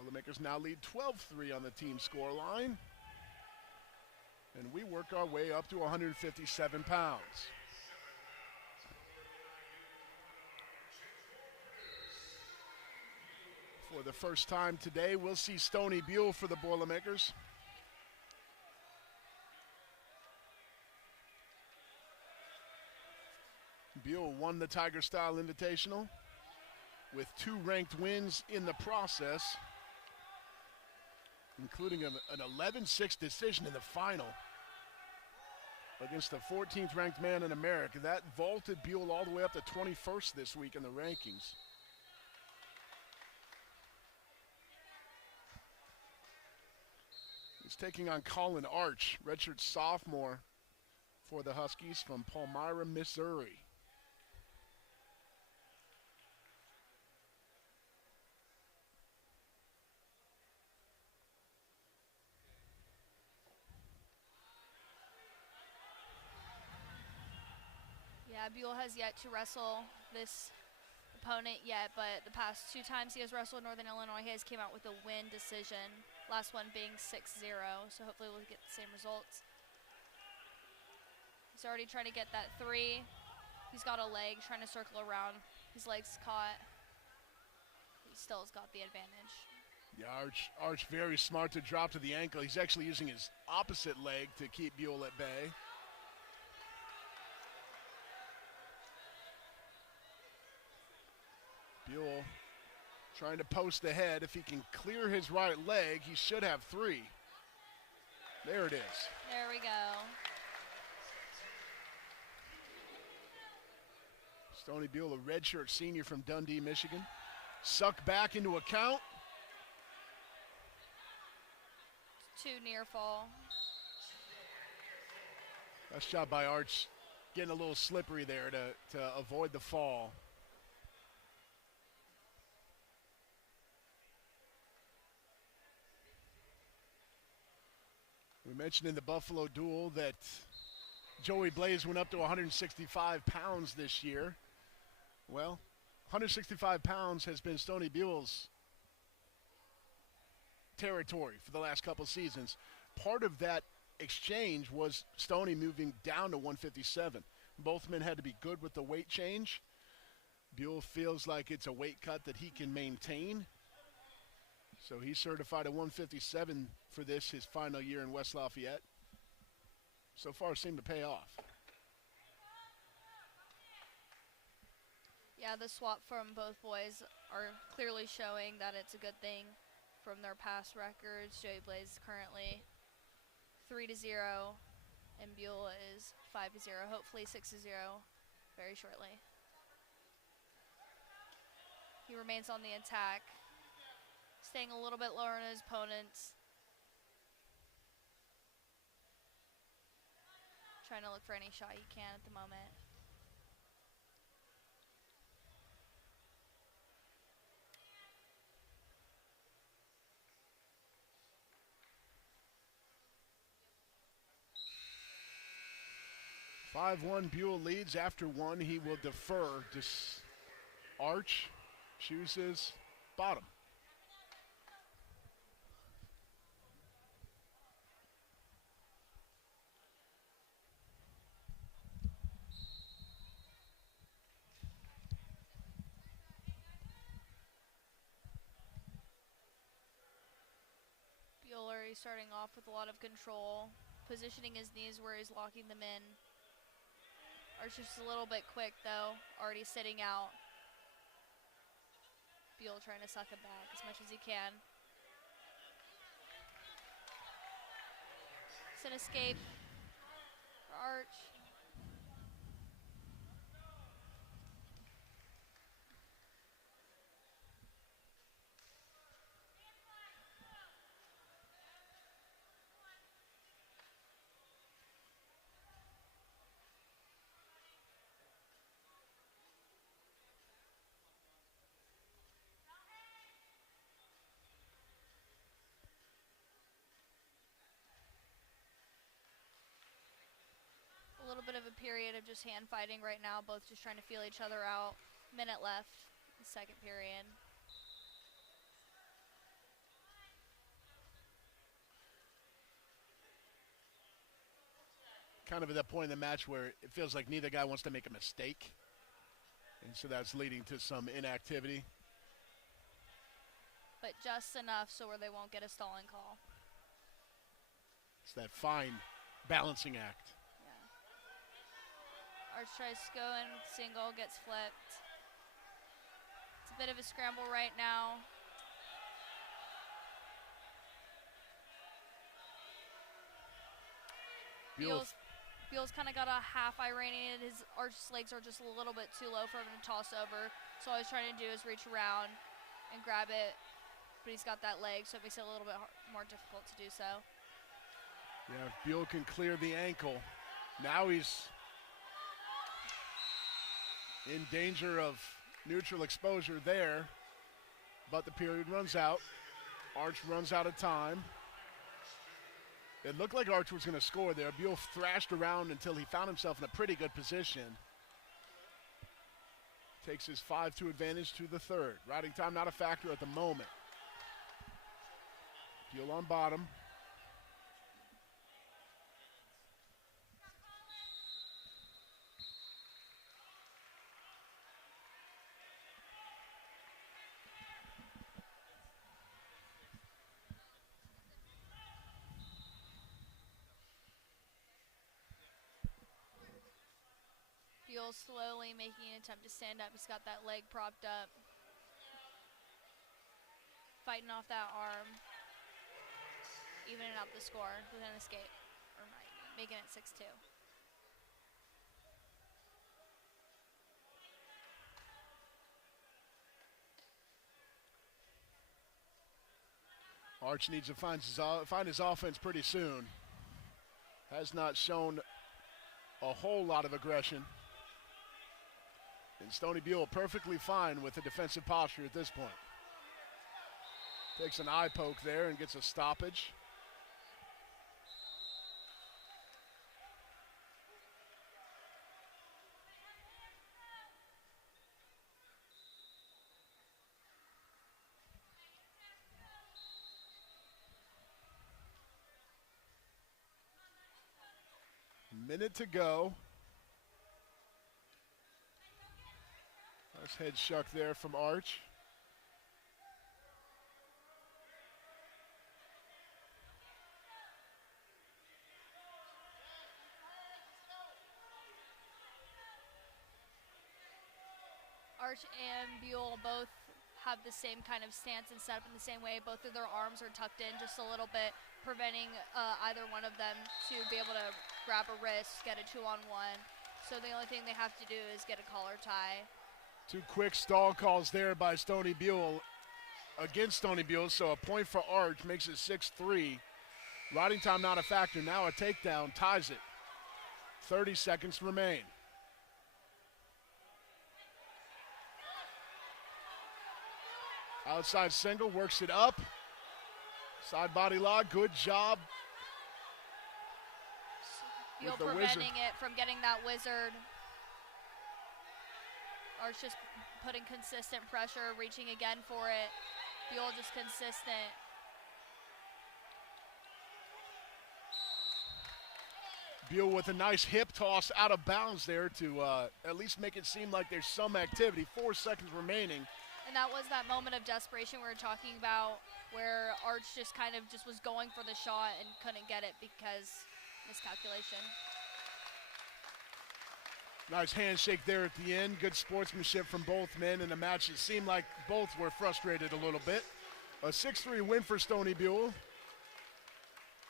Boilermakers now lead 12-3 on the team score line. And we work our way up to 157 pounds. For the first time today, we'll see Stoney Buell for the Boilermakers. Buell won the Tiger Style Invitational with 2 ranked wins in the process, including an 11-6 decision in the final against the 14th ranked man in America. That vaulted Buell all the way up to 21st this week in the rankings. He's taking on Collin Arch, redshirt sophomore for the Huskies from Palmyra, Missouri. Yeah, Buell has yet to wrestle this opponent yet, but the past 2 times he has wrestled Northern Illinois, he has came out with a win decision. Last one being 6-0, so hopefully we'll get the same results. He's already trying to get that 3. He's got a leg, trying to circle around. His leg's caught. He still has got the advantage. Yeah, Arch very smart to drop to the ankle. He's actually using his opposite leg to keep Buell at bay. Buell trying to post ahead. If he can clear his right leg, he should have 3. There it is. There we go. Stoney Buell, a redshirt senior from Dundee, Michigan. Sucked back into a count. 2 near fall. Nice job by Arch, getting a little slippery there to avoid the fall. We mentioned in the Buffalo duel that Joey Blaze went up to 165 pounds this year. Well, 165 pounds has been Stoney Buell's territory for the last couple seasons. Part of that exchange was Stoney moving down to 157. Both men had to be good with the weight change. Buell feels like it's a weight cut that he can maintain. So he's certified at 157 for this, his final year in West Lafayette. So far seemed to pay off. Yeah, the swap from both boys are clearly showing that it's a good thing from their past records. Joey Blaze currently 3-0, and Buell is 5-0, hopefully 6-0 very shortly. He remains on the attack, staying a little bit lower on his opponents. Trying to look for any shot he can at the moment. (5-1) Buell leads. After 1, he will defer. Arch chooses bottom. Buell starting off with a lot of control, positioning his knees where he's locking them in. Arch just a little bit quick though, already sitting out. Buell trying to suck it back as much as he can. It's an escape for Arch. A little bit of a period of just hand fighting right now, both just trying to feel each other out. Minute left, the second period. kind of at that point in the match where it feels like neither guy wants to make a mistake. And so that's leading to some inactivity. But just enough so where they won't get a stalling call. It's that fine balancing act. Yeah. Arch tries to go in, single, gets flipped. It's a bit of a scramble right now. Buell's kind of got a half Iranian. His Arch's legs are just a little bit too low for him to toss over. So all he's trying to do is reach around and grab it. But he's got that leg, so it makes it a little bit more difficult to do so. Yeah, if Buell can clear the ankle. Now he's in danger of neutral exposure there. But the period runs out. Arch runs out of time. It looked like Arch was going to score there. Buell thrashed around until he found himself in a pretty good position. Takes his 5-2 advantage to the third. Riding time not a factor at the moment. Buell on bottom. Buell slowly making an attempt to stand up. He's got that leg propped up. Fighting off that arm. Evening out the score with an escape. Or making it 6-2. Arch needs to find his offense pretty soon. Has not shown a whole lot of aggression. And Stoney Buell perfectly fine with the defensive posture at this point. Takes an eye poke there and gets a stoppage. Minute to go. Nice head shuck there from Arch. Arch and Buell both have the same kind of stance and set up in the same way. Both of their arms are tucked in just a little bit, preventing either one of them to be able to grab a wrist, get a 2-on-1. So the only thing they have to do is get a collar tie. Two quick stall calls there by Stoney Buell against Stoney Buell, so a point for Arch makes it 6-3. Riding time not a factor. Now a takedown ties it. 30 seconds remain. Outside single, works it up. Side body lock, good job. Buell preventing it from getting that wizard. Arch just putting consistent pressure, reaching again for it. Buell just consistent. Buell with a nice hip toss out of bounds there to at least make it seem like there's some activity. 4 seconds remaining. And that was that moment of desperation we were talking about where Arch just kind of just was going for the shot and couldn't get it because miscalculation. Nice handshake there at the end. Good sportsmanship from both men in a match. It seemed like both were frustrated a little bit. A 6-3 win for Stoney Buell.